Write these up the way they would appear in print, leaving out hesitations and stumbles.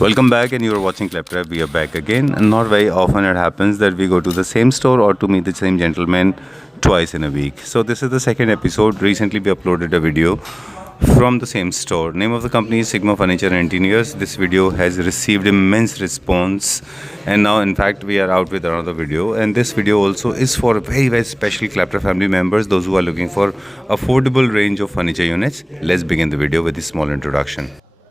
Welcome back, and you are watching Kleptrap. We are back again, and not very often it happens that we go to the same store or to meet the same gentleman twice in a week. So this is the second episode. Recently we uploaded a video from the same store. Name of the company is Sigma Furniture and Interiors. This video has received immense response, and now in fact we are out with another video, and this video also is for very special Kleptrap family members, those who are looking for affordable range of furniture units. Let's begin the video with a small introduction.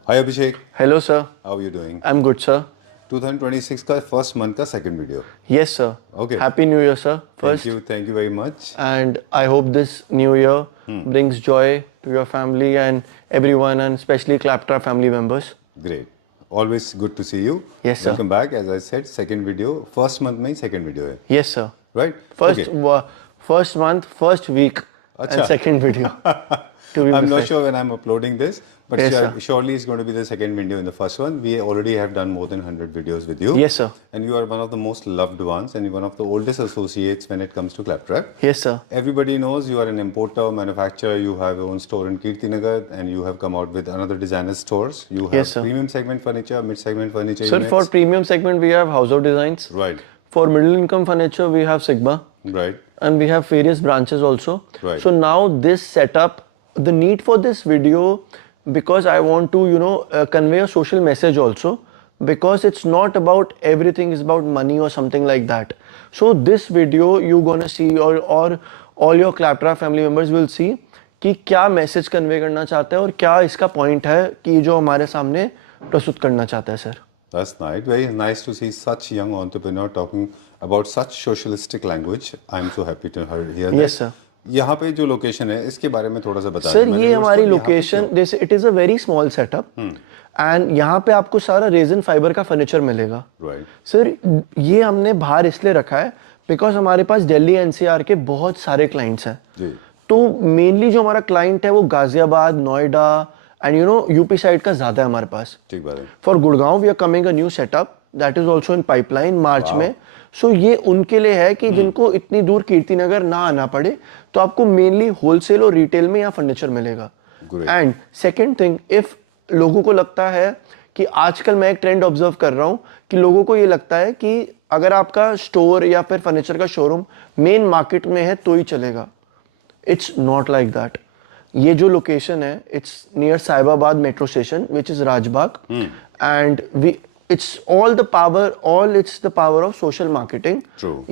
Hi Abhishek. Hello sir. How are you doing? I'm good sir. 2026 का first month का second video. Yes sir. Okay. Happy New Year sir. First. Thank you very much. And I hope this new year brings joy to your family and everyone, and especially Kleptrap family members. Great. Always good to see you. Yes sir. Welcome back. As I said, second video. First month में ही second video है. Yes sir. Right? First month, first week, and second video. I'm not sure when I'm uploading this, but yes, surely it's going to be the second video in the first one. We already have done more than 100 videos with you. Yes sir. And you are one of the most loved ones, and one of the oldest associates when it comes to Kleptrap. Yes sir. Everybody knows you are an importer, manufacturer. You have your own store in Kirtinagar, and you have come out with another designer stores. You have premium segment furniture, mid segment furniture. Sir, units. for premium segment we have House of Designs. Right. For middle income furniture we have Sigma. Right. And we have various branches also. Right. So now this setup, the need for this video, because I want to convey a social message also, because it's not about everything is about money or something like that. So this video you're gonna see, or all your Kleptrap family members will see कि क्या message convey करना चाहता है और क्या इसका point है कि जो हमारे सामने प्रस्तुत करना चाहता है sir. That's nice. Very nice to see such young entrepreneur talking about such socialistic language. I'm so happy to hear that. Yes sir. यहाँ पे जो लोकेशन है इसके बारे में थोड़ा सा बताइए. सर ये हमारी लोकेशन, जैसे it is a very small setup, and यहाँ पे आपको सारा रेजिन फाइबर का फर्नीचर मिलेगा. राइट. सर ये हमने बाहर इसलिए रखा है बिकॉज हमारे पास दिल्ली एनसीआर के बहुत सारे क्लाइंट्स हैं. तो मेनली जो हमारा क्लाइंट है वो Ghaziabad, Noida and UP side का ज्यादा है हमारे पास. ठीक बात है. For Gurgaon we are coming a new setup that is also in pipeline March में. सो ये उनके लिए है कि जिनको इतनी दूर कीर्तिनगर ना आना पड़े, तो आपको मेनली होलसेल और रिटेल में यहाँ फर्नीचर मिलेगा. एंड सेकेंड थिंग, इफ लोगों को लगता है कि आजकल मैं एक ट्रेंड ऑब्जर्व कर रहा हूँ कि लोगों को ये लगता है कि अगर आपका स्टोर या फिर फर्नीचर का शोरूम मेन मार्केट में है तो ही चलेगा. It's not like that. ये जो लोकेशन है it's near Sahibabad metro station which is Rajbagh, and we it's all the power of social marketing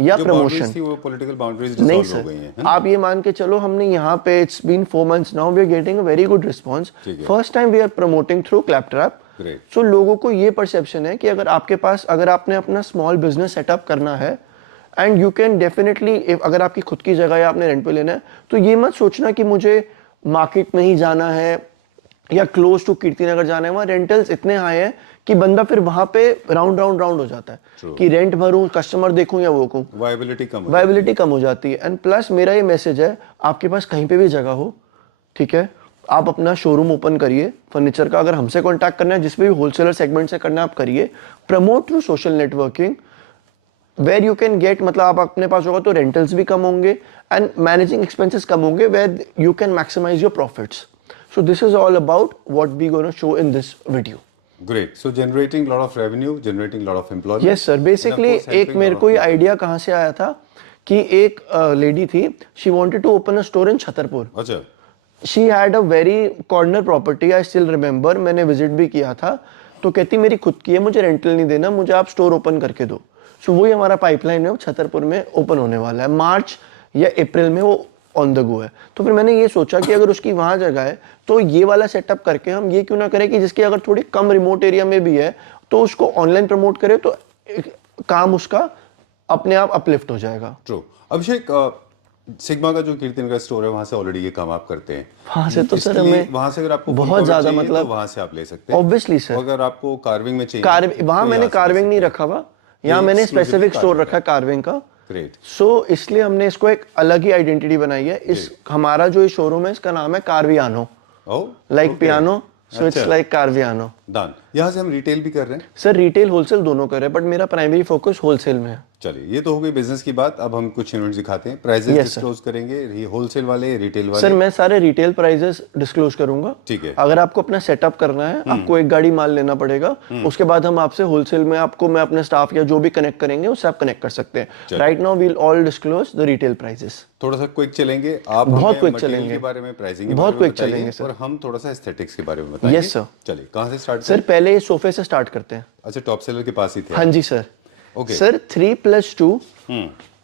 या promotion. वो political boundaries dissolve हो गई हैं. आप ये मान के चलो, हमने यहाँ पे it's been 4 months now, we are getting a very good response. First time we are promoting through Kleptrap. So लोगों को ये perception है कि अगर आपने अपना small business setup करना है, and you can definitely, अगर आपकी खुद की जगह या आपने रेंट पे लेना है, तो ये मत सोचना कि मुझे मार्केट में ही जाना है या क्लोज टू कीर्तिनगर जाना है. वहाँ रेंटल्स इतने हाई है कि बंदा फिर वहां पे राउंड हो जाता है कि रेंट भरूं, कस्टमर देखूं या वो कहूं, वायबिलिटी कम हो जाती है. एंड प्लस मेरा ये मैसेज है, आपके पास कहीं पे भी जगह हो, ठीक है, आप अपना शोरूम ओपन करिए फर्नीचर का. अगर हमसे कॉन्टैक्ट करना है, जिस भी होलसेलर सेगमेंट से करना है आप करिए. Promote through social networking where you can get, मतलब आप अपने पास होगा तो रेंटल्स भी कम होंगे एंड मैनेजिंग एक्सपेंसेस कम होंगे, where you can maximise your profits. So this is all about what we going to show in this video. Great. So generating lot of revenue, generating lot of employment. Yes sir. Basically एक मेरे को ये idea कहाँ से आया था कि एक लेडी थी, she wanted to open a store in Chhatarpur. अच्छा. She had a very corner property, I still remember, मैंने विजिट भी किया था. तो कहती मेरी खुद की है, मुझे रेंटल नहीं देना, मुझे आप स्टोर ओपन करके दो. सो वही हमारा पाइपलाइन में छतरपुर में ओपन होने वाला है. मार्च या अप्रैल में वो ऑन द गो है. तो फिर मैंने ये सोचा कि अगर उसकी वहां जगह है तो ये वाला सेटअप करके हम ये क्यों ना करें कि जिसकी अगर थोड़ी कम रिमोट एरिया में भी है तो उसको ऑनलाइन प्रमोट करें, तो काम उसका अपने आप अपलिफ्ट हो जाएगा. ट्रू. अभिषेक, सिग्मा का जो कीर्तिनगर स्टोर है वहां से ऑलरेडी ये काम आप करते हैं. वहां से तो सर हमें वहां से अगर आपको बहुत ज्यादा, मतलब तो वहां से आप ले सकते हैं. Obviously sir. अगर आपको कार्विंग में चाहिए, वहां मैंने कार्विंग नहीं रखा हुआ, यहाँ मैंने स्पेसिफिक स्टोर रखा है कार्विंग का. सो इसलिए हमने इसको एक अलग ही आइडेंटिटी बनाई है. इस हमारा जो शोरूम है इसका नाम है Carviano, like piano, so it's like Carviano. Done. यहाँ से हम रिटेल भी कर रहे हैं? सर रिटेल होलसेल दोनों कर रहे हैं, बट मेरा प्राइमरी फोकस होलसेल में है। चलिए, ये तो हो गई बिजनेस की बात। अब हम कुछ यूनिट्स दिखाते हैं, प्राइसेस डिस्क्लोज करेंगे, होलसेल वाले, रिटेल वाले। सर मैं सारे रिटेल प्राइसेस डिस्क्लोज करूंगा। ठीक है। अगर आपको अपना सेटअप करना है, आपको एक गाड़ी माल लेना पड़ेगा, उसके बाद हम आपसे होलसेल में आपको मैं अपने स्टाफ या जो भी कनेक्ट करेंगे उससे आप कनेक्ट कर सकते हैं। Right now we will all disclose the retail prices. थोड़ा सा क्विक चलेंगे, आप बहुत क्विक चलेंगे के बारे में, प्राइसिंग के बहुत बारे में क्विक चलेंगे सर, और हम थोड़ा सा एस्थेटिक्स के बारे में बताएंगे। Yes sir. चलिए, कहाँ से स्टार्ट सर पहले सोफे से स्टार्ट करते हैं। अच्छा, टॉप सेलर के पास ही थे? हाँ जी सर। Okay sir 3+2।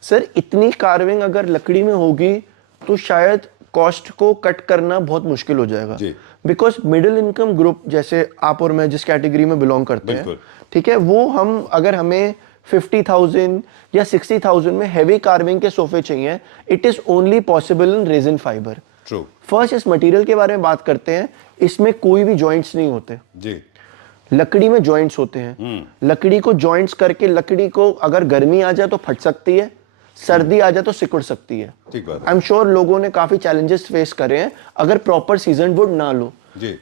सर इतनी कार्विंग अगर लकड़ी में होगी तो शायद कॉस्ट को कट करना बहुत मुश्किल हो जाएगा, बिकॉज मिडिल इनकम ग्रुप जैसे आप और मैं जिस कैटेगरी में बिलोंग करते हैं, ठीक है, वो हम अगर हमें 50,000 या 60,000 में हैवी कार्विंग के सोफे चाहिए, it is only possible in resin fibre. True. First इस मटेरियल के बारे में बात करते हैं। इसमें कोई भी जॉइंट्स नहीं होते जी। लकड़ी में जॉइंट्स होते हैं। लकड़ी को जॉइंट्स करके लकड़ी को अगर गर्मी आ जाए तो फट सकती है, सर्दी आ जाए तो सिकुड़ सकती है। ठीक बात है। आई एम श्योर लोगों ने काफी चैलेंजेस फेस करे हैं अगर प्रॉपर सीजन वुड ना लो। जी।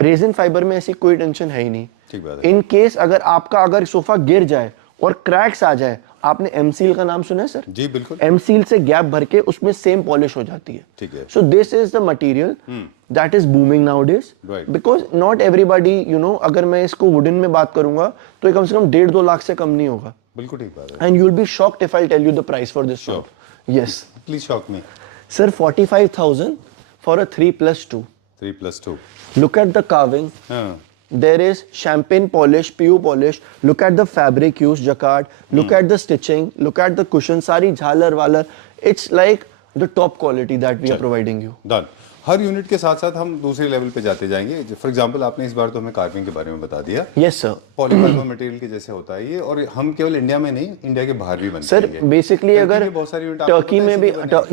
रेजिन फाइबर में ऐसी कोई टेंशन है ही नहीं। ठीक बात है। इन केस अगर आपका अगर सोफा गिर जाए और क्रैक्स आ जाए, आपने एम सील का नाम सुना है सर? जी बिल्कुल। एम सील से गैप भर के उसमें सेम पॉलिश हो जाती है। ठीक है। So this is the material that is booming nowadays, because not everybody you know, अगर मैं इसको वुडन में बात करूंगा तो ये कम से कम 1.5-2 लाख से कम नहीं होगा। बिल्कुल ठीक बात है। And you will be shocked if I tell you the price for this shop. Yes please shock me. Sir 45,000 for a 3+2। 3+2। Look at the carving. There is champagne polish, PU polish. Look at the fabric used, jacquard. Look at the stitching. Look at the cushion. सारी झालर वालर. It's like the top quality that we are providing you. Done. Her unit के साथ साथ हम दूसरे level पे जाते जाएंगे। फॉर एग्जांपल, आपने इस बार तो हमें कार्विंग के बारे में बता दिया। Yes sir. पॉलीकार्बोनेट मटेरियल के जैसे होता है ये, और हम केवल इंडिया में नहीं, इंडिया के बाहर भी बनते हैं। सर बेसिकली अगर टर्की में भी,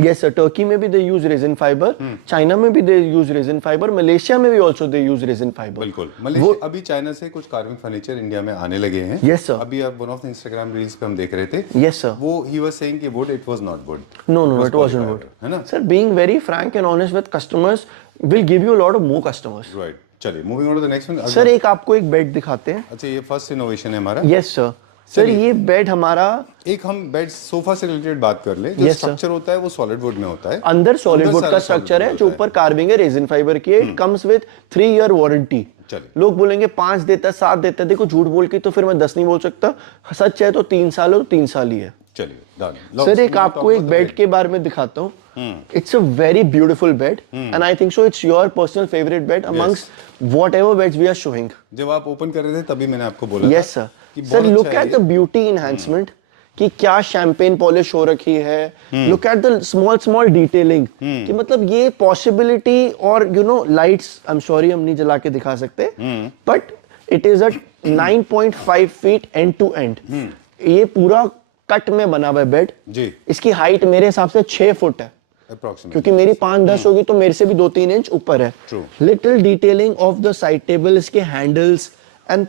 यस सर, टर्की में भी they use resin fibre, China में भी they use resin fibre, Malaysia में भी also they use resin fibre. बिल्कुल। मलेशिया अभी चाइना से कुछ कार्विंग फर्नीचर इंडिया में आने लगे हैं। Yes sir. अभी आप one of the Instagram reels पे हम देख रहे थे। Yes sir. वो ही वाज सेइंग कि wood, it was not wood. No no, it wasn't wood, है ना sir. Being very Frank and honest with customers will give you a lot of more customers. Right. चलिए, moving on to the next one. Sir एक आपको एक bed दिखाते हैं। अच्छा, ये फर्स्ट इनोवेशन है हमारा। Yes sir. सर ये बेड हमारा, एक हम बेड सोफा से रिलेटेड बात कर ले। जो स्ट्रक्चर होता है वो सॉलिड वुड में होता है। अंदर सॉलिड वुड का स्ट्रक्चर है, जो ऊपर कार्विंग है रेजिन फाइबर की। It comes with 3 year warranty. लोग बोलेंगे 5 देता है, 7 देता है। देखो झूठ बोल के तो फिर मैं 10 नहीं बोल सकता। सच है तो 3 साल है तो 3 साल ही है। चलिए डन। सर एक आपको एक बेड के बारे में दिखाता हूँ। It's a very beautiful bed, and I think so. It's your personal favorite bed amongst whatever beds we are showing. जब आप ओपन कर रहे थे तभी मैंने आपको बोला yes sir. Sir, look at the beauty enhancement. कि क्या शैंपेन पॉलिश हो रखी है। Look at the small detailing, कि मतलब ये पॉसिबिलिटी, और you know lights, I am sorry हम नहीं जला के दिखा सकते, but it is a 9.5 feet end to end. ये पूरा कट में बना हुआ है बेड जी। इसकी हाइट मेरे हिसाब से 6 फुट है, क्योंकि मेरी 5-10 होगी तो मेरे से भी 2-3 इंच ऊपर है। Little detailing of the side table, इसके handles, and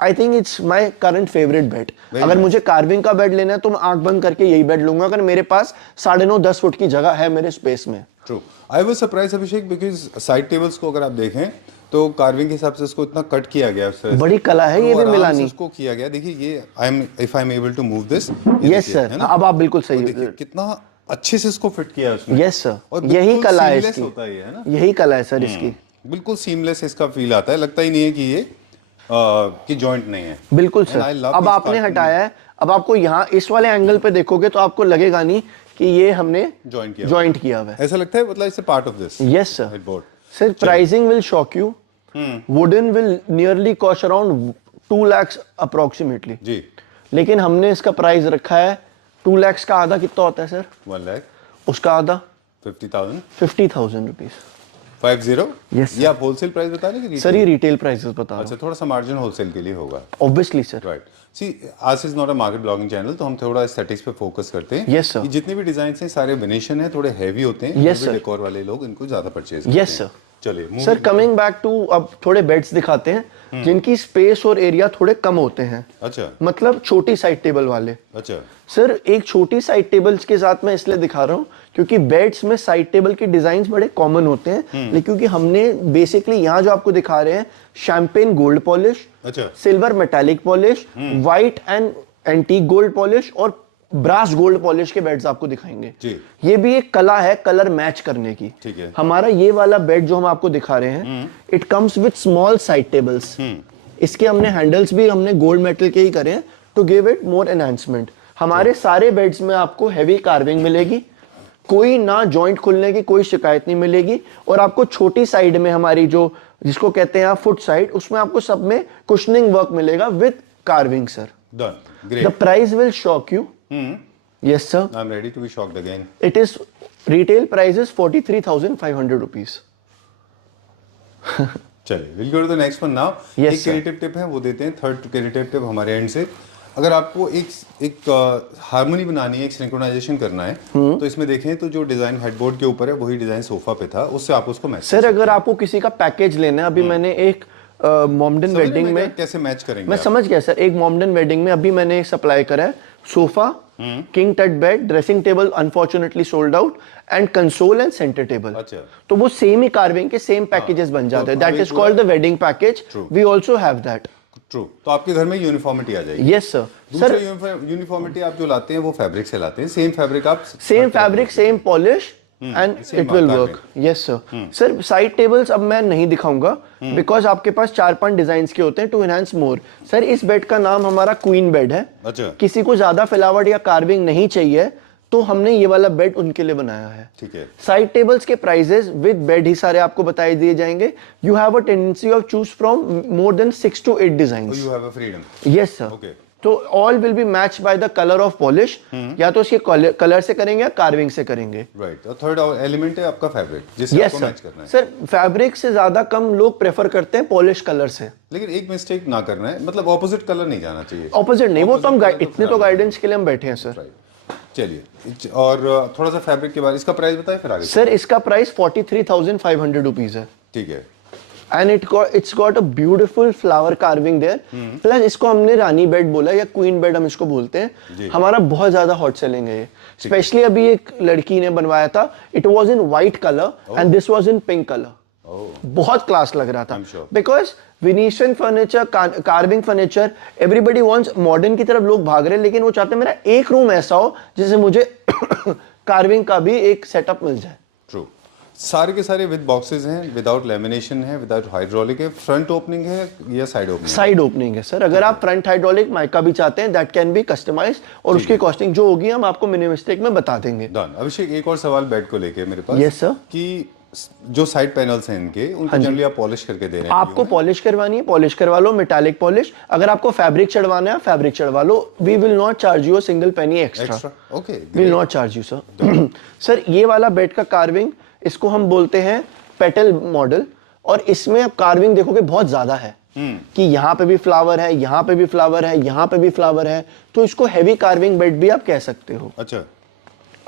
I think it's my current favourite bed. अगर मुझे कार्विंग का बेड लेना है तो मैं आंख बंद करके यही बेड लूंगा, अगर मेरे पास 9.5-10 फुट की जगह है मेरे स्पेस में। True. I was surprise Abhishek, because side tables को अगर आप देखें तो कार्विंग के हिसाब से इसको इतना कट किया गया है। बड़ी कला है ये भी मिलानी। इसको किया गया, देखिए ये if I am able to move this. Yes sir, अब आप बिल्कुल सही है। कितना अच्छे से इसको फिट किया है उसने। यस सर, यही कला है इसकी। होता है ना, यही कला है सर इसकी। बिल्कुल सीमलेस इसका फील आता है, लगता ही नहीं है कि ये कि जॉइंट नहीं है। बिल्कुल सर। अब आपने हटाया है, अब आपको यहाँ इस वाले एंगल पे देखोगे तो आपको लगेगा नहीं कि ये हमने जॉइंट किया हुआ है। ऐसा लगता है मतलब it's a part of this. Yes sir. Sir pricing will shock you. Wooden will nearly cost around 2 lakhs approximately ji, लेकिन हमने इसका प्राइस रखा है 2 lakhs का आधा कितना होता है सर? 1 lakh। उसका आधा 50,000 रुपीज। 50? यस। ये आप होलसेल प्राइस बता रहे हैं? सर ये रिटेल प्राइसेस बता रहा हूं। अच्छा, थोड़ा सा मार्जिन होलसेल के लिए होगा। Obviously sir. राइट। सी, आज is not a market blogging channel, तो हम थोड़ा एस्थेटिक्स पे फोकस करते हैं। Yes sir. जितने भी डिजाइन हैं सारे वेनेशियन हैं, थोड़े हैवी होते हैं। Yes sir. डेकोर वाले लोग इनको ज्यादा परचेज करते हैं। Yes sir. चलिए सर, कमिंग बैक टू, अब थोड़े बेड्स दिखाते हैं जिनकी स्पेस और एरिया थोड़े कम होते हैं। अच्छा, मतलब छोटी साइड टेबल वाले। अच्छा सर, एक छोटी साइड टेबल्स के साथ मैं इसलिए दिखा रहा हूँ क्योंकि बेड्स में साइड टेबल के डिजाइन बड़े कॉमन होते हैं, लेकिन क्योंकि हमने बेसिकली यहाँ जो आपको दिखा रहे हैं शैंपेन गोल्ड पॉलिश, अच्छा, silver metallic polish, white and antique gold polish और ब्रास गोल्ड पॉलिश के बेड्स आपको दिखाएंगे जी। ये भी एक कला है कलर मैच करने की। ठीक है। हमारा ये वाला बेड जो हम आपको दिखा रहे हैं, it comes with small side tables. इसके हमने हैंडल्स भी हमने गोल्ड मेटल के ही करे हैं to give it more enhancement. हमारे सारे बेड्स में आपको हैवी कार्विंग मिलेगी, कोई ना जॉइंट खुलने की कोई शिकायत नहीं मिलेगी, और आपको छोटी साइड में हमारी जो जिसको कहते हैं फुट साइड, उसमें आपको सब में कुशनिंग वर्क मिलेगा with carving. Sir, done, great. The price will shock you. Yes, sir. I'm ready to be shocked again. It is retail price is 43,500 rupees. चलिए, we'll go to the next one now. Yes, एक creative tip है वो देते हैं, third creative tip हमारे and से। अगर आपको एक हार्मनी बनानी है, एक सिंक्रोनाइजेशन करना है, तो इसमें देखें तो जो डिजाइन हेडबोर्ड के ऊपर है वही डिजाइन सोफा पे था, उससे आप उसको मैच। सर, अगर आपको किसी का पैकेज लेना है, अभी मैंने एक मॉमडन वेडिंग में कैसे मैच करेंगे मैं आप? समझ गया सर। एक मॉमडन वेडिंग में अभी मैंने सप्लाई करा है sofa, king touch bed, dressing table unfortunately sold out, and console and centre table. अच्छा, तो वो सेम ही कार्विंग के सेम पैकेजेस बन जाते हैं। That is called the wedding package. We also have that. True. तो आपके घर में यूनिफॉर्मिटी आ जाएगी। Yes sir. सर, यूनिफॉर्मिटी आप जो लाते हैं वो फैब्रिक से लाते हैं, सेम फैब्रिक आप same fabric same polish and it will work. Yes sir. Sir, side tables अब मैं नहीं दिखाऊंगा बिकॉज आपके पास 4-5 डिजाइन के होते हैं टू एनहांस मोर। सर, इस बेड का नाम हमारा क्वीन बेड है। अच्छा, किसी को ज्यादा फिलावट या कार्विंग नहीं चाहिए तो हमने ये वाला बेड उनके लिए बनाया है। ठीक है। साइड टेबल्स के प्राइजेस विद बेड ही सारे आपको बताए दिए जाएंगे। You have a tendency of choose from more than 6 to 8 designs. You have a freedom. Yes sir. तो all will be match by the colour of polish, या तो इसके कलर से करेंगे या कार्विंग से करेंगे। राइट। और थर्ड एलिमेंट है आपका फैब्रिक, जिससे आपको मैच करना है। सर, फैब्रिक से ज्यादा कम लोग प्रेफर करते हैं पॉलिश कलर से। लेकिन एक मिस्टेक ना करना है, मतलब ऑपोजिट कलर नहीं जाना चाहिए। ऑपोजिट नहीं, वो तो हम इतने तो गाइडेंस के लिए हम बैठे हैं सर। चलिए, और थोड़ा सा फैब्रिक के बारे, इसका प्राइस बताएं फिर आगे। सर, इसका प्राइस 43,500 रुपीज है। ठीक है। And it's got a beautiful flower carving there. Plus इसको हमने रानी बेड बोला या क्वीन बेड हम इसको बोलते हैं। हमारा बहुत ज्यादा हॉट सेलिंग है ये। स्पेशली अभी एक लड़की ने बनवाया था, it was in white colour and this was in pink colour. बहुत क्लास लग रहा था because Venetian furniture, carving furniture, everybody wants modern की तरफ लोग भाग रहे हैं, लेकिन वो चाहते हैं मेरा एक रूम ऐसा हो जिससे मुझे कार्विंग का भी एक सेटअप मिल जाए। ट्रू। सारे के सारे विद बॉक्सेस हैं, विदाउट लेमिनेशन है, विदाउट हाइड्रोलिक है। फ्रंट ओपनिंग है या साइड ओपनिंग? साइड ओपनिंग है सर। अगर आप फ्रंट हाइड्रोलिक माइका भी चाहते हैं दैट कैन बी कस्टमाइज्ड, और उसकी कॉस्टिंग जो होगी हम आपको मिनिमलिस्टिक में बता देंगे। डन। अभिषेक, एक और सवाल बेड को लेके मेरे पास। Yes sir. कि जो साइड पैनल्स हैं इनके, उनको जनरली आप पॉलिश करके दे रहे हैं। आपको पॉलिश करवानी है, पॉलिश करवा लो, मेटालिक पॉलिश। अगर आपको फैब्रिक चढ़वाना है, फैब्रिक चढ़वा लो। We will not charge you a single penny extra. Okay, will not charge you sir. Sir, ये वाला बेड का कार्विंग, इसको हम बोलते हैं पेटल मॉडल, और इसमें कार्विंग देखोगे बहुत ज्यादा है कि यहाँ पे भी फ्लावर है, यहाँ पे भी फ्लावर है, यहाँ पे भी फ्लावर है, तो इसको हैवी कार्विंग बेड भी आप कह सकते हो। अच्छा।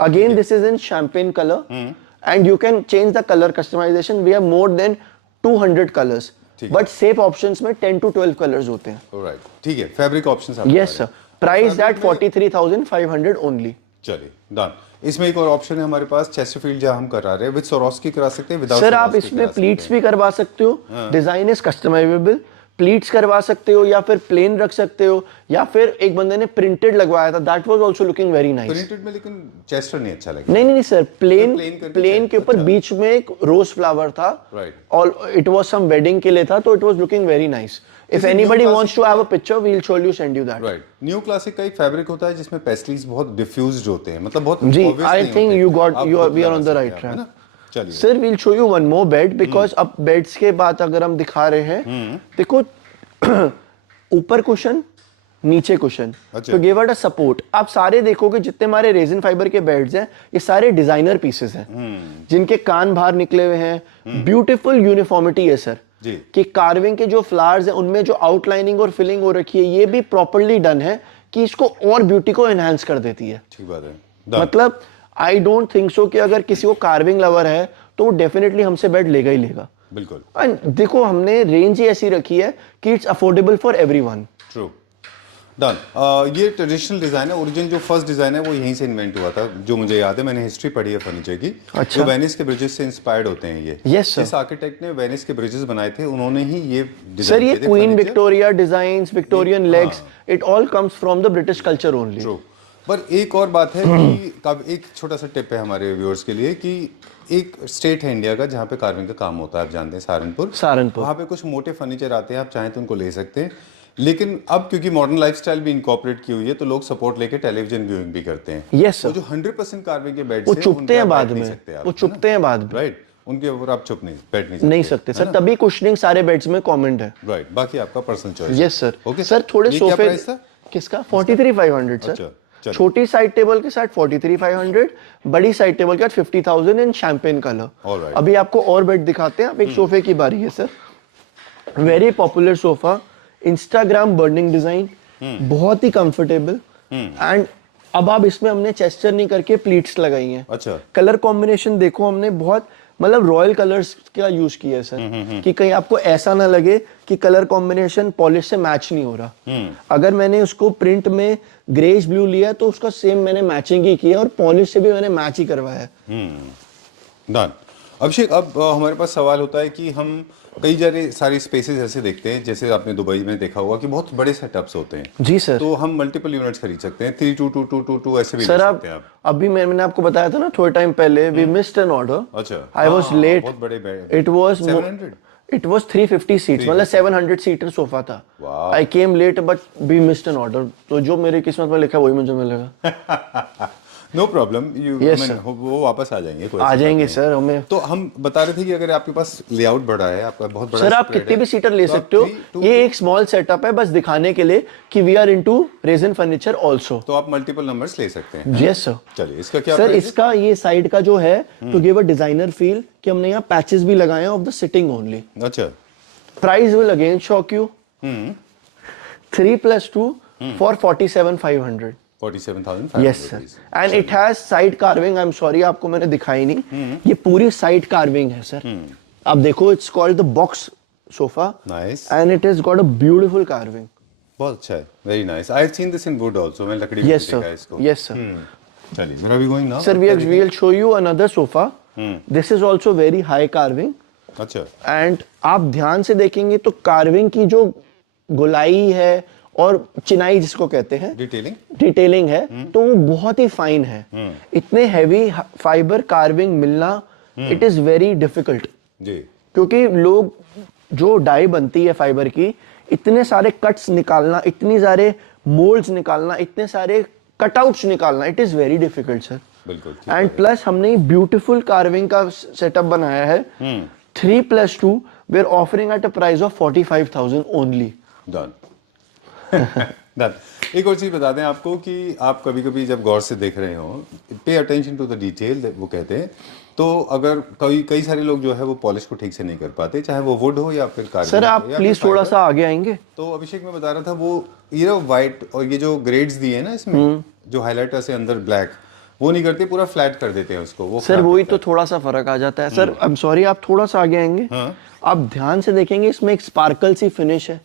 Again this is in champagne colour and you can change the color customization. We have more than 200 colors, but safe options में 10 to 12 colors होते हैं। Alright, ठीक है। फैब्रिक ऑप्शंस आप? Yes sir. Price at 43,500 only. चलिए, done. इसमें एक और ऑप्शन है हमारे पास, चेस्टरफील्ड जहां हम करा रहे हैं, विद स्वरोस्की करा सकते हैं, विदाउट। सर, आप इसमें प्लीट्स भी करवा सकते हो। Design is customisable. प्लीट्स करवा सकते हो या फिर प्लेन रख सकते हो, या फिर एक बंदे ने प्रिंटेड लगवाया था, that was also looking very nice. Printed में लेकिन चेस्टर नहीं अच्छा लगा। नहीं सर, प्लेन के ऊपर बीच में एक रोज फ्लावर था, और इट वाज सम वेडिंग के लिए था, तो it was looking very nice. If anybody wants to have a picture, we'll surely send you that. Right. New classic का एक फैब्रिक होता है जिसमें पेस्टलीज बहुत डिफ्यूज्ड होते हैं, मतलब बहुत जी, I think we are on the right track. चलिए sir, we'll show you one more bed because अब बेड्स के बाद अगर हम दिखा रहे हैं, देखो ऊपर कुशन, नीचे कुशन, तो गिव इट अ सपोर्ट। आप सारे देखोगे जितने हमारे रेजिन फाइबर के बेड्स हैं, ये सारे डिजाइनर पीसेस हैं जिनके कान बाहर निकले हुए हैं। ब्यूटीफुल यूनिफॉर्मिटी है सर कि कार्विंग के जो फ्लावर्स हैं उनमें जो आउटलाइनिंग और फिलिंग हो रखी है, ये भी प्रॉपर्ली डन है कि इसको और ब्यूटी को एनहांस कर देती है। ठीक बात है। मतलब आई डोंट थिंक सो कि अगर किसी को कार्विंग लवर है तो वो डेफिनेटली हमसे बेड लेगा ही लेगा। बिल्कुल। एंड देखो हमने रेंज ही ऐसी रखी है कि it's affordable for everyone. True. Done. ये ट्रेडिशनल डिज़ाइन है, ओरिजिन जो फर्स्ट डिज़ाइन है वो यहीं से इन्वेंट हुआ था, जो मुझे याद है, मैंने हिस्ट्री पढ़ी है फर्नीचर की। अच्छा। जो वेनिस के ब्रिजेस से इंस्पायर्ड होते हैं ये। Yes, sir. जिस आर्किटेक्ट ने वेनिस के ब्रिजेस बनाए थे उन्होंने ही ये डिजाइन सर ये किए थे queen furniture। Victoria designs, Victorian legs, it all comes from the British culture only. True. पर एक और बात है कि कब एक छोटा सा टिप है हमारे व्यूअर्स के लिए कि एक स्टेट है इंडिया का जहाँ पे कार्विंग का काम होता है, आप जानते हैं, सहारनपुर। वहाँ पे कुछ मोटे फर्नीचर आते हैं, आप चाहें तो उनको ले सकते हैं, लेकिन अब क्योंकि मॉडर्न लाइफस्टाइल भी इनकॉर्पोरेट की हुई है तो लोग सपोर्ट लेके टेलीविजन व्यूइंग भी करते हैं। Yes sir. जो 100% कार्विंग के बेड वो चुपते हैं बाद में, वो चुपते हैं बाद में, राइट, उनके ऊपर आप चुप नहीं बैठ नहीं सकते सर, तभी कुशनिंग सारे बेड्स में कॉमन है। राइट, बाकी आपका personal choice. Yes sir. Okay sir थोड़े ये क्या सोफे प्राइस था? किसका? 43,500 सर। अच्छा, छोटी साइड टेबल के साथ 43,500, बड़ी साइड टेबल के साथ 50,000 इन शैंपेन कलर। Alright. अभी आपको और बेड दिखाते हैं, अब एक सोफे की बारी है sir. Very popular sofa, Instagram burning design, बहुत ही कंफर्टेबल, एंड अब आप इसमें हमने चेस्टर नहीं करके प्लीट्स लगाई हैं। अच्छा। कलर कॉम्बिनेशन देखो हमने बहुत मतलब रॉयल कलर्स का यूज किया है सर, कि कहीं आपको ऐसा ना लगे कि कलर कॉम्बिनेशन पॉलिश से मैच नहीं हो रहा। अगर मैंने उसको प्रिंट में ग्रेश ब्लू लिया तो उसका सेम मैंने मैचिंग ही किया और पॉलिश से भी मैंने मैच ही करवाया है। डन। अभिषेक, अब हमारे पास सवाल होता है कि हम कई सारी स्पेसेस ऐसे देखते हैं, जैसे आपने दुबई में देखा होगा कि बहुत बड़े सेटअप्स होते हैं। जी सर। तो हम मल्टीपल यूनिट्स खरीद सकते हैं, 3-2-2-2-2 ऐसे भी ले सर सकते हैं आप आप। अभी मैंने आपको बताया था ना थोड़े टाइम पहले, वी मिस्ड एन ऑर्डर। अच्छा। I was late. बहुत बड़े bed. It was 700? It was 350 seats, मतलब 700 सीटर सोफा था। I came late but we missed an order, तो जो मेरी किस्मत में लिखा है वही मुझे मिलेगा। No problem, Yes, sir. वो वापस आ जाएंगे, कोई आ ऐसी जाएंगे बात नहीं सर हमें। है। तो हम बता रहे थे कि अगर आपके पास लेआउट बड़ा है, आपका बहुत बड़ा सर आप spread कितने है, भी सीटर ले तो आप सकते हो, 3-2 ये एक स्मॉल सेटअप है बस दिखाने के लिए कि we are into resin furniture also. तो आप मल्टीपल नंबर्स ले सकते हैं। Yes sir. चलिए, इसका क्या सर price है? इसका ये साइड का जो है to give a designer feel, कि हमने यहाँ पैचेस भी लगाए हैं ऑफ द सिटिंग ओनली। अच्छा। Price will again shock you, 3+2 for 47,500। 47,500। Yes sir, and it has side carving. I am sorry आपको मैंने दिखाई नहीं, ये पूरी साइड कार्विंग है सर। आप देखो, it's called the box sofa, nice, and it has got a beautiful carving. बहुत अच्छा है, very nice. I have seen this in wood also, मैं लकड़ी में यस देखा सर, है इसको। Yes sir. चलिए, where are we going now? Sir we will show you another sofa, this is also very high carving. अच्छा। And आप ध्यान से देखेंगे तो कार्विंग की जो गोलाई है और चिनाई जिसको कहते हैं, डिटेलिंग है, तो वो बहुत ही फाइन है। इतने हैवी फाइबर कार्विंग मिलना, इट इज वेरी डिफिकल्ट जी, क्योंकि लोग जो डाई बनती है फाइबर की, इतने सारे कट्स निकालना, इतने सारे मोल्ड्स निकालना, इतने सारे कटआउट्स निकालना, it is very difficult sir. बिल्कुल। एंड प्लस हमने ब्यूटीफुल कार्विंग का सेटअप बनाया है। 3+2 we are offering at a price of 45,000 only. Done. Done. एक और चीज बता दें आपको कि आप कभी कभी जब गौर से देख रहे हो, pay attention to the detail, वो कहते हैं, तो अगर कई सारे लोग जो है वो पॉलिश को ठीक से नहीं कर पाते, चाहे वो वुड हो या फिर कार्बन। सर आप प्लीज थोड़ा सा आगे आएंगे। तो अभिषेक मैं बता रहा था, वो ये व्हाइट और ये जो ग्रेड्स दिए ना इसमें, जो हाईलाइटर से अंदर ब्लैक, वो नहीं करते, पूरा फ्लैट कर देते हैं उसको। वो सर वही तो थोड़ा सा फर्क आ जाता है सर। आई एम सॉरी, आप थोड़ा सा आगे आएंगे। आप ध्यान से देखेंगे, इसमें एक स्पार्कल सी फिनिश है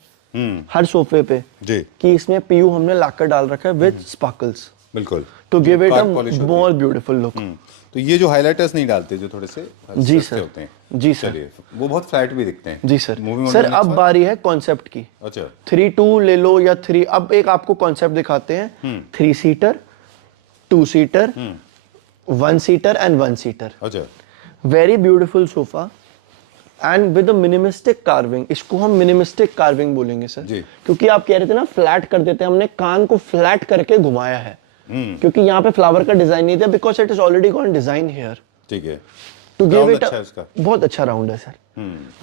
हर सोफे पे जी, कि इसमें पीयू हमने लाकर डाल रखा है विद स्पार्कल्स, बिल्कुल, to give it a more beautiful look. तो ये जो हाइलाइटर्स नहीं डालते, जो थोड़े से जी सर होते हैं, जी सर, वो बहुत फ्लैट भी दिखते हैं। जी सर। सर अब बारी है कॉन्सेप्ट की। अच्छा, 3-2 ले लो या 3। अब एक आपको कॉन्सेप्ट दिखाते हैं, 3 seater, 2 seater, 1 seater and 1 seater. अच्छा, very beautiful sofa and with a minimalistic carving. इसको हम मिनिमिस्टिक कार्विंग बोलेंगे सर जी, क्योंकि आप कह रहे थे ना फ्लैट कर देते हैं, हमने कान को फ्लैट करके घुमाया है, क्योंकि यहाँ पे फ्लावर का डिजाइन नहीं था, because it is already gone design here. ठीक है, टू गिव इट बहुत अच्छा राउंड है सर।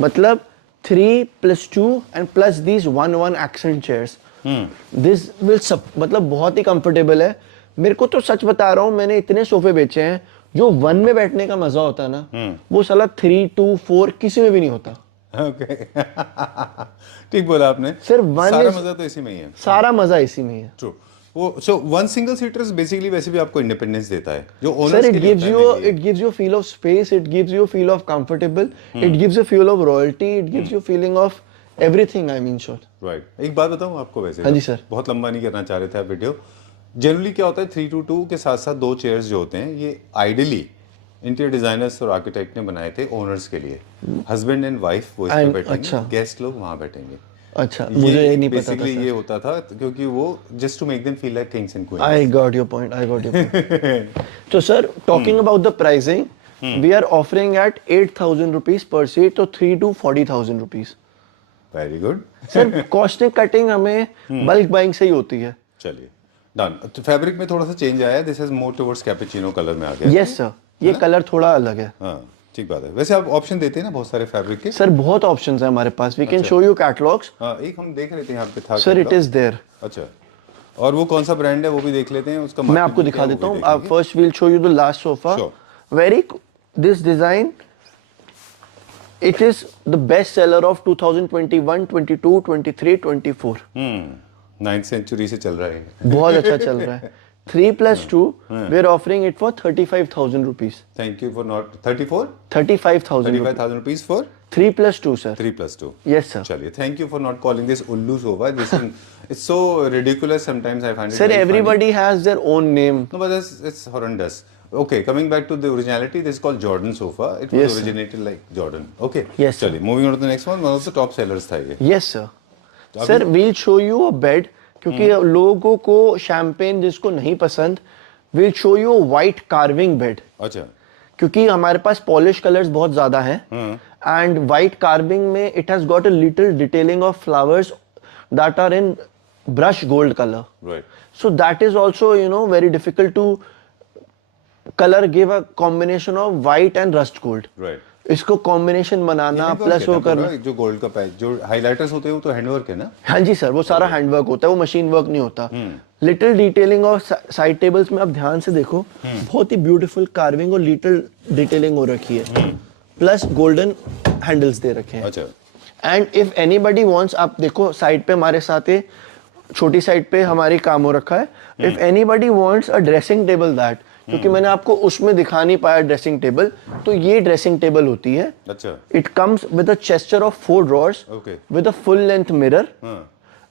मतलब 3+2 and plus these 1 accent chairs, this will मतलब बहुत ही कंफर्टेबल है। मेरे को तो सच बता रहा हूँ, मैंने इतने सोफे बेचे हैं, जो 1 में बैठने का मजा होता है ना, वो साला 3, 2, 4 किसी में भी नहीं होता। ओके, ठीक बोला आपने सर। सारा मजा तो इसी में ही है, सारा मजा इसी में ही है। ट्रू। वो so one single seater basically वैसे भी आपको इंडिपेंडेंस देता है जो Sir, ओनर्स it के लिए gives होता you है। it gives you a feel of space, it gives you a feel of comfortable, it gives you a feel of royalty, it gives you a feeling of everything, I mean, sure. Right. एक बात बताऊं आपको, वैसे हाँ जी sir. बहुत लंबा नहीं करना चाह रहे थे आप वीडियो। जनरली क्या होता है 322 के साथ साथ दो चेयर्स जो होते हैं ये आइडियली इंटीरियर डिजाइनर्स और आर्किटेक्ट ने बनाए थे ओनर्स के लिए, हस्बैंड एंड वाइफ वो इस पे And- बैठेंगे, अच्छा। गेस्ट लोग वहां बैठेंगे। अच्छा, मुझे ये नहीं पता था बेसिकली सर। ये होता था क्योंकि वो just to make them feel like kings and queens. I got your point. I got your point. So, sir, talking about the pricing, we are offering at 8,000 rupees per seat, so 3 to 40,000 rupees. Very good. Sir costing cutting हमें bulk buying से ही होती है। चलिए done. तो fabric में थोड़ा सा change आया है, this is more towards cappuccino colour में आ गया। यस सर, ये कलर थोड़ा अलग है। हाँ ठीक बात है। वैसे आप ऑप्शन देते हैं ना बहुत सारे फैब्रिक के। सर बहुत ऑप्शंस है हमारे पास, we can show you catalogues. हाँ एक हम देख रहे थे यहाँ पे था। Sir it is there. अच्छा, और वो कौन सा ब्रांड है वो भी देख लेते हैं उसका। मैं आपको दिखा देता हूँ। आप first we'll show you the last sofa. Sure. Very this design it is the best seller of 2021, 22, 23, 24। 9th century से चल रहा है। बहुत अच्छा चल रहा है। 3+2 we are offering it for 35,000 rupees. Thank you for not 34 35,000 35,000 rupees for 3+2 sir. 3+2। Yes sir. चलिए thank you for not calling this उल्लू sofa. This it's so ridiculous sometimes I find it. Sir everybody has their own name. No, but it's horrendous. Okay, coming back to the originality, this is called Jordan sofa. It was Yes, sir. originated like Jordan. Okay. Yes, sir. चलिए, moving on to the next one. One of the top sellers था ये. Yes sir. Sir we'll show you a bed, क्योंकि लोगों को champagne जिसको नहीं पसंद, we'll show you white carving bed, अच्छा. क्योंकि हमारे पास पॉलिश कलर्स बहुत ज्यादा हैं एंड व्हाइट कार्विंग में it has got a little detailing of flowers that are in brush gold colour. Right. So that is also, you know, very difficult to color give a combination of white and rust gold. Right. इसको combination बनाना Handwork plus है वो ना करना. पूरा, जो gold का patch, जो highlighters होते हैं वो तो हैंडवर्क है ना. हाँ जी सर, वो सारा हैंडवर्क होता है, वो मशीन वर्क नहीं होता. लिटिल डिटेलिंग और साइड टेबल्स में आप ध्यान से देखो, बहुत ही ब्यूटीफुल कार्विंग और लिटिल डिटेलिंग हो रखी है, प्लस गोल्डन हैंडल्स दे रखे हैं. अच्छा. एंड इफ एनीबडी वांट्स, आप देखो साइड पे हमारे साथ है, छोटी साइड पे हमारी काम हो रखा है. If anybody wants a dressing table that, क्योंकि मैंने आपको उसमें दिखा नहीं पाया ड्रेसिंग टेबल, तो ये ड्रेसिंग टेबल होती है. अच्छा. It comes with a chester of 4 drawers Okay. With a full length mirror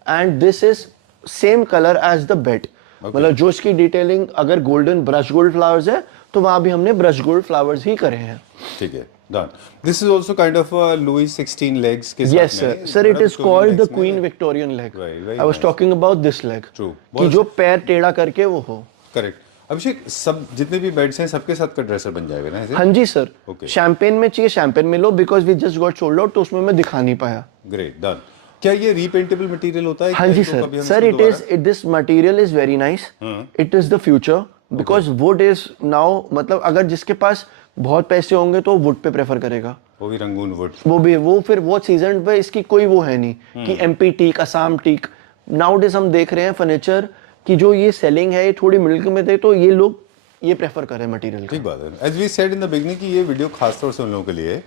and this is same colour as the bed. मतलब जो इसकी डिटेलिंग, अगर गोल्डन ब्रश गोल्ड फ्लावर्स है तो वहां भी हमने ब्रश गोल्ड फ्लावर्स ही करे हैं. ठीक है. Done. This is also kind of a Louis XVI legs के साथ Yes sir. में. Sir, it बड़ा is Victorian called the legs में. Queen Victorian leg. Right, very I was nice. talking about this leg. True. कि जो पैर टेढ़ा करके वो हो. Correct. अभिषेक, सब जितने भी बेड्स हैं सबके साथ का ड्रेसर बन जाएगा ना ऐसे? हाँ जी सर. Okay. शैंपेन में चाहिए शैंपेन में लो, because we just got sold out, तो उसमें मैं दिखा नहीं पाया. Great. Done. क्या ये रीपेंटेबल मटेरियल होता है? हाँ जी क्या इसको कभी सर. हम सर इसको इट दोबारा- is, this material is very nice. It is the future, because would is now, मतलब अगर जिसके पास बहुत पैसे होंगे तो वुड पे प्रेफर करेगा. वो भी रंगून वुड. वो फिर वो सीजन पे इसकी कोई वो है नहीं कि MP teak, Assam teak. Nowadays हम देख रहे हैं फर्नीचर की जो ये सेलिंग है, ये थोड़ी मिडिल में थे, तो ये लोग ये प्रेफर कर रहे हैं मटेरियल. ठीक बात है. As we said in the beginning कि ये वीडियो खास तौर से उन लोगों के लिए है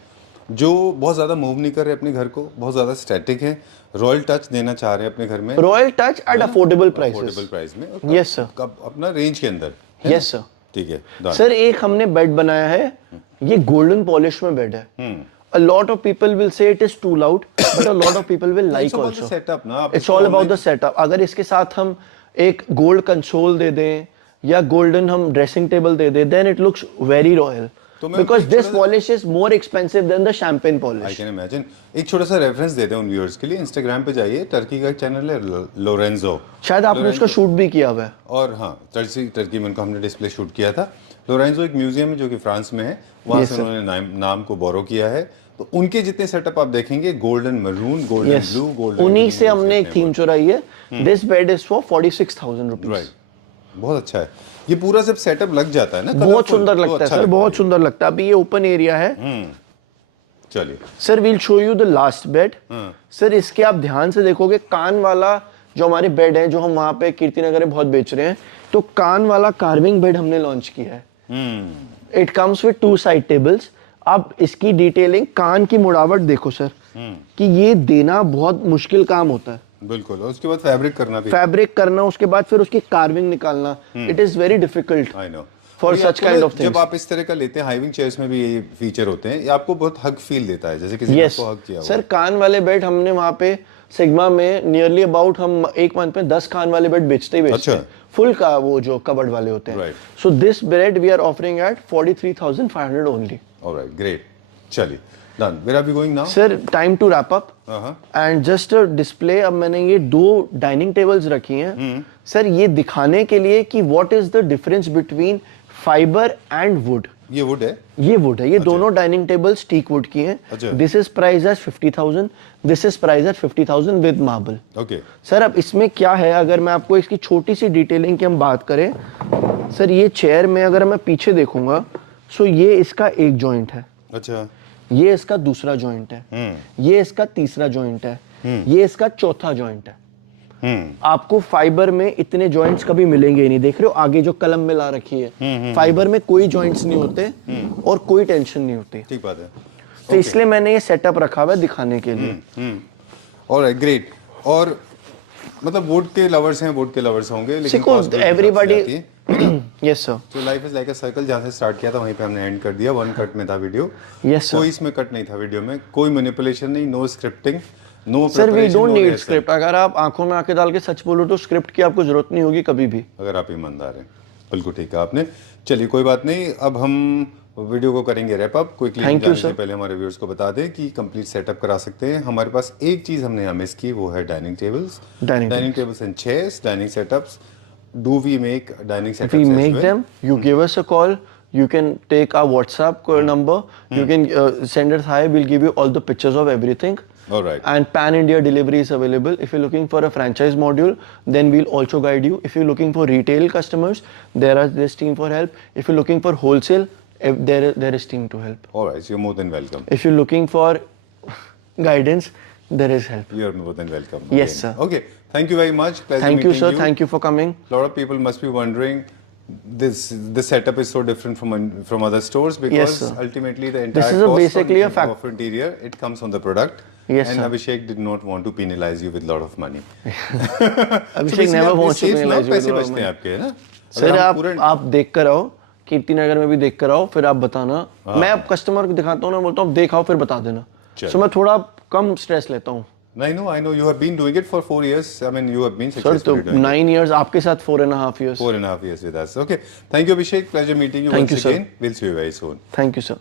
जो बहुत ज्यादा मूव नहीं कर रहे अपने घर को, बहुत ज्यादा स्टैटिक है, रॉयल टच देना चाह रहे हैं अपने घर में, royal touch at affordable affordable prices. Price में. Yes, sir. अपना रेंज के अंदर. Yes sir. ठीक है. done. सर एक हमने बेड बनाया है, ये गोल्डन पॉलिश में बेड है. A lot of people will say it is too loud, but a lot of people will like It's about the also. setup ना. आप It's इसको all about online- the setup. अगर इसके साथ हम एक गोल्ड कंसोल दे दें या गोल्डन हम ड्रेसिंग टेबल दे दें, then it looks very royal. तो मैं Because एक this छोटा सा- polish is more expensive than the champagne I polish. can imagine. एक छोटा सा रेफरेंस देते हैं उन व्यूअर्स के लिए. इंस्टाग्राम पे जाइए, टर्की का एक चैनल है लोरेंजो. शायद आपने उसका शूट भी किया हुआ है. और हाँ, टर्की में उनका हमने डिस्प्ले शूट किया था. लोरेंजो एक म्यूजियम है जो कि फ्रांस में है, वहाँ Yes, से sir. उन्होंने नाम को बोरो किया है. तो उनके जितने सेटअप आप देखेंगे, golden maroon, golden Yes. Blue, golden, उन्हीं से हमने एक थीम चुराई है. This bed is for 46,000 rupees. Right. बहुत अच्छा है. ये पूरा जब सेटअप लग जाता है ना, बहुत colourful, सुंदर तो लगता है अच्छा सर, बहुत सुंदर लगता है. अभी ये ओपन एरिया है. चलिए. Sir we'll show you the last bed. Sir इसके आप ध्यान से देखोगे, कान वाला जो हमारे बेड है, जो हम वहां पे कीर्तिनगर में बहुत बेच रहे हैं, तो कान वाला कार्विंग बेड हमने लॉन्च किया है. It comes with 2 side tables. आप इसकी डिटेलिंग, कान की मुड़ावट देखो सर, कि ये देना बहुत मुश्किल काम होता है. बिल्कुल, और उसके बाद फैब्रिक करना भी, फैब्रिक करना, उसके बाद फिर उसकी कार्विंग निकालना, it is very difficult I know for such kind of जब थिंग्स। आप इस तरह का लेते हैं, हाइविंग चेयर्स में भी ये फीचर होते हैं, ये आपको बहुत हग फील देता है, जैसे किसी ने यस आपको हग किया सर, हुआ। कान वाले बेड हमने वहाँ पे सिग्मा में नियरली अबाउट हम एक मंथ में 10 कान वाले बेड बेचते ही बेचते अच्छा। हैं, फुल का वो जो कबर्ड वाले होते हैं। Right. So this bed we are offering at 43,500 only. Alright, great, चलिए done. Where are we going now? Sir time to wrap up and just display. अब मैंने ये 2 डाइनिंग टेबल्स रखी हैं सर, ये दिखाने के लिए कि what is the difference between fibre and would. ये वुड है? ये वुड है, ये दोनों डाइनिंग टेबल्स टीक वुड की हैं। अच्छा। This is price at 50,000, this is price at 50,000 with marble. Okay sir अब इसमें क्या है, अगर मैं आपको इसकी छोटी सी डिटेलिंग की हम बात करें सर, ये चेयर में अगर मैं पीछे देखूंगा, सो ये इसका एक जॉइंट है, अच्छा, ये इसका दूसरा जॉइंट है, ये इसका तीसरा जॉइंट है, ये इसका चौथा जॉइंट है। आपको फाइबर में इतने जॉइंट्स कभी मिलेंगे ही नहीं। देख रहे हो आगे जो कलम में ला रखी है, फाइबर में कोई जॉइंट्स नहीं होते और कोई टेंशन नहीं होती। ठीक बात है। तो इसलिए मैंने ये सेटअप रखा हुआ है दिखाने के लिए। Alright, great. और मतलब वुड के लवर्स हैं, वुड के लवर्स होंगे, लेकिन सिको एवरीबॉडी, यस सर। तो life is like a circle, जहाँ से स्टार्ट किया था वहीं पे हमने एंड कर दिया। 1 कट में था वीडियो। Yes sir. कोई इसमें कट नहीं था वीडियो में, कोई मैनिपुलेशन नहीं, no scripting, no sir we don't need script. अगर आप आंखों में आंखें डाल के सच बोलो तो स्क्रिप्ट की आपको जरूरत नहीं होगी कभी भी, अगर आप ईमानदार हैं। बिल्कुल ठीक है आपने। चलिए कोई बात नहीं, अब हम वीडियो को करेंगे रैप अप। क्विकली जाने से पहले हमारे व्यूअर्स को बता दें कि कंप्लीट सेटअप करा सकते हैं। हमारे पास एक चीज हमने यहाँ मिस की, वो है dining tables. Dining tables and chairs, dining setups. Do we make dining setups? we make them, you give us a call, you can take our WhatsApp number, you can send us hi, we'll give you all the pictures of everything. All right. And pan India delivery is available. If you're looking for a franchise module, then we'll also guide you. If you're looking for retail customers, there's team for help. If you're looking for wholesale, there is team to help. All right, you're more than welcome. If you're looking for guidance, there is help. You're more than welcome. Yes, sir. Okay, thank you very much. Pleasure Thank you, meeting sir. Thank you for coming. A lot of people must be wondering, this setup is so different from other stores because Yes, sir. ultimately the entire This is cost basically a fact. of interior, it comes on the product. Yes, and sir. Abhishek did not want to penalize you with lot of money. Abhishek never wants to penalize you with पैसे a lot of बचते हैं money. आपके, है ना? Sir अगर हम पूरे- आप देख कर आओ, कीर्तिनगर में भी देख कर आओ, फिर आप बताना। मैं अब कस्टमर को दिखाता हूँ ना, बोलता हूँ देख आओ फिर बता देना। सो मैं थोड़ा कम स्ट्रेस लेता हूँ। I know you have been doing it for 4 years. I mean, you have been sir तो successfully doing it. 9 years आपके साथ 4.5 years। 4.5 years with us. Okay. Thank you, Abhishek. Pleasure meeting you Thank once you, sir. again. We'll see you very soon. Thank you, sir.